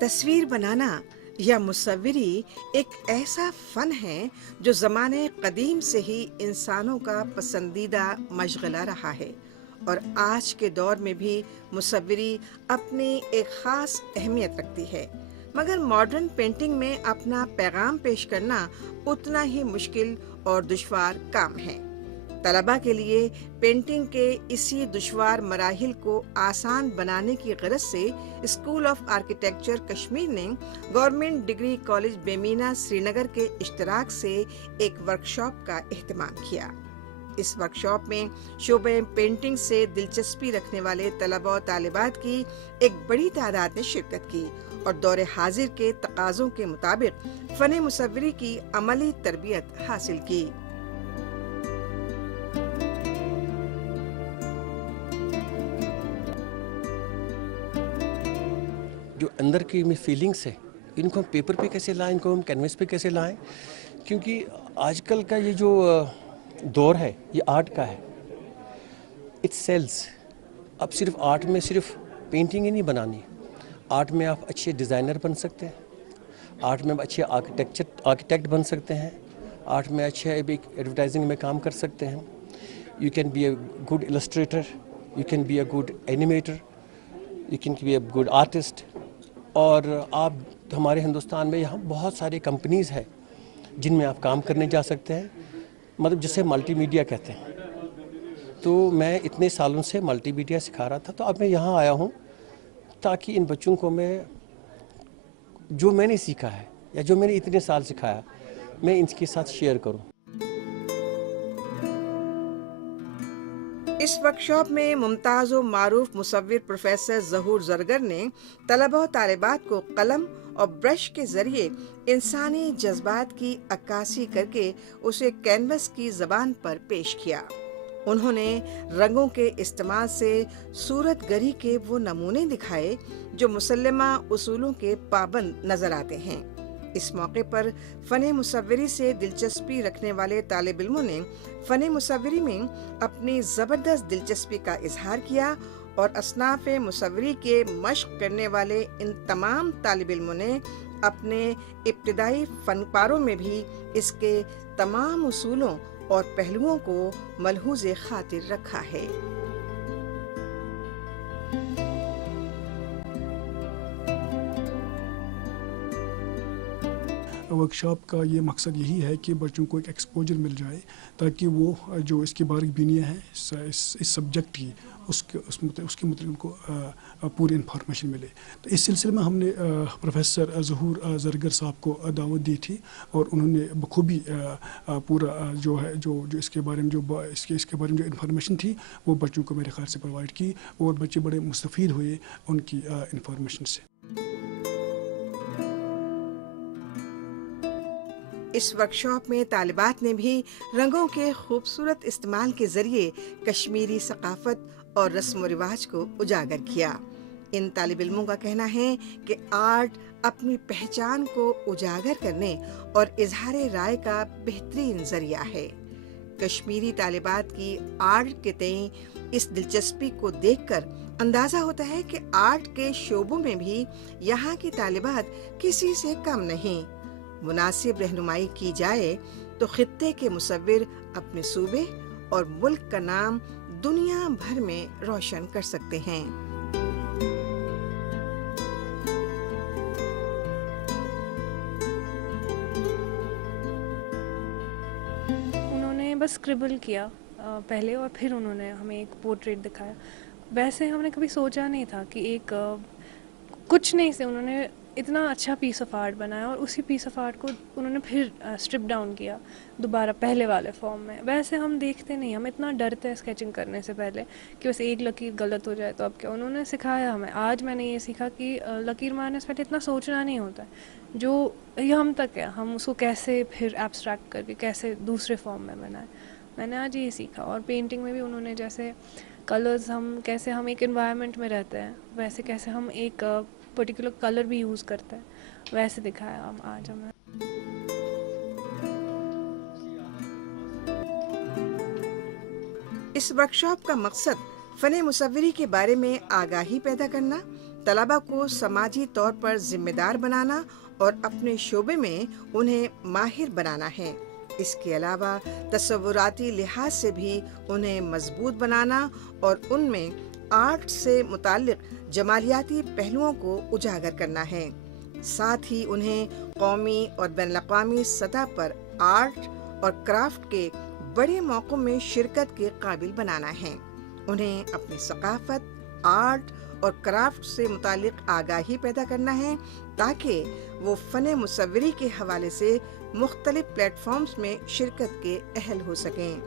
تصویر بنانا یا مصوری ایک ایسا فن ہے جو زمانے قدیم سے ہی انسانوں کا پسندیدہ مشغلہ رہا ہے، اور آج کے دور میں بھی مصوری اپنی ایک خاص اہمیت رکھتی ہے۔ مگر ماڈرن پینٹنگ میں اپنا پیغام پیش کرنا اتنا ہی مشکل اور دشوار کام ہے۔ طلباء کے لیے پینٹنگ کے اسی دشوار مراحل کو آسان بنانے کی غرض سے اسکول آف آرکیٹیکچر کشمیر نے گورنمنٹ ڈگری کالج بیمینا سری نگر کے اشتراک سے ایک ورکشاپ کا اہتمام کیا۔ اس ورکشاپ میں شعبہ پینٹنگ سے دلچسپی رکھنے والے طلباء و طالبات کی ایک بڑی تعداد نے شرکت کی اور دور حاضر کے تقاضوں کے مطابق فن مصوری کی عملی تربیت حاصل کی۔ جو اندر کی میں فیلنگس ہے ان کو ہم پیپر پہ کیسے لائیں، ان کو ہم کینوس پہ کیسے لائیں، کیونکہ آج کل کا یہ جو دور ہے یہ آرٹ کا ہے، اٹ سیلز۔ اب صرف آرٹ میں صرف پینٹنگ ہی نہیں بنانی، آرٹ میں آپ اچھے ڈیزائنر بن سکتے ہیں، آرٹ میں آپ اچھے آرکیٹیکٹ بن سکتے ہیں، آرٹ میں اچھے ایڈورٹائزنگ میں کام کر سکتے ہیں۔ You can be a good illustrator, you can be a good animator, you can be a good artist. اور آپ ہمارے ہندوستان میں یہاں بہت ساری کمپنیز ہیں جن میں آپ کام کرنے جا سکتے ہیں، مطلب جسے ملٹی میڈیا کہتے ہیں۔ تو میں اتنے سالوں سے ملٹی میڈیا سکھا رہا تھا، تو اب میں یہاں آیا ہوں تاکہ ان بچوں کو میں جو میں نے سیکھا ہے یا جو میں نے اتنے سال سکھایا میں ان کے ساتھ شیئر کروں۔ اس ورکشاپ میں ممتاز و معروف مصور پروفیسر ظہور زرگر نے طلباء و طالبات کو قلم اور برش کے ذریعے انسانی جذبات کی عکاسی کر کے اسے کینوس کی زبان پر پیش کیا۔ انہوں نے رنگوں کے استعمال سے صورت گری کے وہ نمونے دکھائے جو مسلمہ اصولوں کے پابند نظر آتے ہیں۔ اس موقع پر فن مصوری سے دلچسپی رکھنے والے طالب علموں نے فن مصوری میں اپنی زبردست دلچسپی کا اظہار کیا، اور اصناف مصوری کے مشق کرنے والے ان تمام طالب علموں نے اپنے ابتدائی فن پاروں میں بھی اس کے تمام اصولوں اور پہلوؤں کو ملحوظ خاطر رکھا ہے۔ ورکشاپ کا یہ مقصد یہی ہے کہ بچوں کو ایک ایکسپوجر مل جائے تاکہ وہ جو اس کی بارک بینیاں ہیں اس سبجیکٹ کی اس کے متعلق ان کو پوری انفارمیشن ملے۔ تو اس سلسلے میں ہم نے پروفیسر ظہور زرگر صاحب کو دعوت دی تھی، اور انہوں نے بخوبی پورا جو ہے جو اس کے بارے میں اس کے بارے میں جو انفارمیشن تھی وہ بچوں کو میرے خیال سے پرووائڈ کی، اور بچے بڑے مستفید ہوئے ان کی انفارمیشن سے۔ اس ورکشاپ میں طالبات نے بھی رنگوں کے خوبصورت استعمال کے ذریعے کشمیری ثقافت اور رسم و رواج کو اجاگر کیا۔ ان طالب علموں کا کہنا ہے کہ آرٹ اپنی پہچان کو اجاگر کرنے اور اظہار رائے کا بہترین ذریعہ ہے۔ کشمیری طالبات کی آرٹ کے تئیں اس دلچسپی کو دیکھ کر اندازہ ہوتا ہے کہ آرٹ کے شعبوں میں بھی یہاں کی طالبات کسی سے کم نہیں۔ مناسب رہنمائی کی جائے تو خطے کے مصور اپنے صوبے اور ملک کا نام دنیا بھر میں روشن کر سکتے ہیں۔ انہوں نے بس اسکریبل کیا پہلے، اور پھر انہوں نے ہمیں ایک پورٹریٹ دکھایا۔ ویسے ہم نے کبھی سوچا نہیں تھا کہ ایک کچھ نہیں سے انہوں نے اتنا اچھا پیس آف آرٹ بنایا، اور اسی پیس آف آرٹ کو انہوں نے پھر اسٹرپ ڈاؤن کیا دوبارہ پہلے والے فارم میں۔ ویسے ہم دیکھتے نہیں، ہم اتنا ڈرتے ہیں اسکیچنگ کرنے سے پہلے کہ بس ایک لکیر غلط ہو جائے تو اب کیا۔ انہوں نے سکھایا ہمیں، آج میں نے یہ سیکھا کہ لکیر مارنے سے پہلے اتنا سوچنا نہیں ہوتا ہے، جو یہ ہم تک ہے ہم اس کو کیسے پھر ایبسٹریکٹ کر کے کیسے دوسرے فارم میں بنائیں۔ میں نے آج یہ سیکھا۔ اور پینٹنگ میں بھی انہوں نے جیسے کلرز، ہم ایک انوائرمنٹ میں رہتے ہیں ویسے کیسے ہم ایک پرٹیکولر کلر بھی یوز کرتے ہیں، ویسے دکھایا آج ہمیں۔ اس ورکشاپ کا مقصد فن مصوری کے بارے میں آگاہی پیدا کرنا طلبہ کو سماجی طور پر ذمہ دار بنانا اور اپنے شعبے میں انہیں ماہر بنانا ہے۔ اس کے علاوہ تصوراتی لحاظ سے بھی انہیں مضبوط بنانا اور ان میں آرٹ سے متعلق جمالیاتی پہلوؤں کو اجاگر کرنا ہے۔ ساتھ ہی انہیں قومی اور بین الاقوامی سطح پر آرٹ اور کرافٹ کے بڑے موقعوں میں شرکت کے قابل بنانا ہے۔ انہیں اپنی ثقافت، آرٹ اور کرافٹ سے متعلق آگاہی پیدا کرنا ہے تاکہ وہ فن مصوری کے حوالے سے مختلف پلیٹ فارمز میں شرکت کے اہل ہو سکیں۔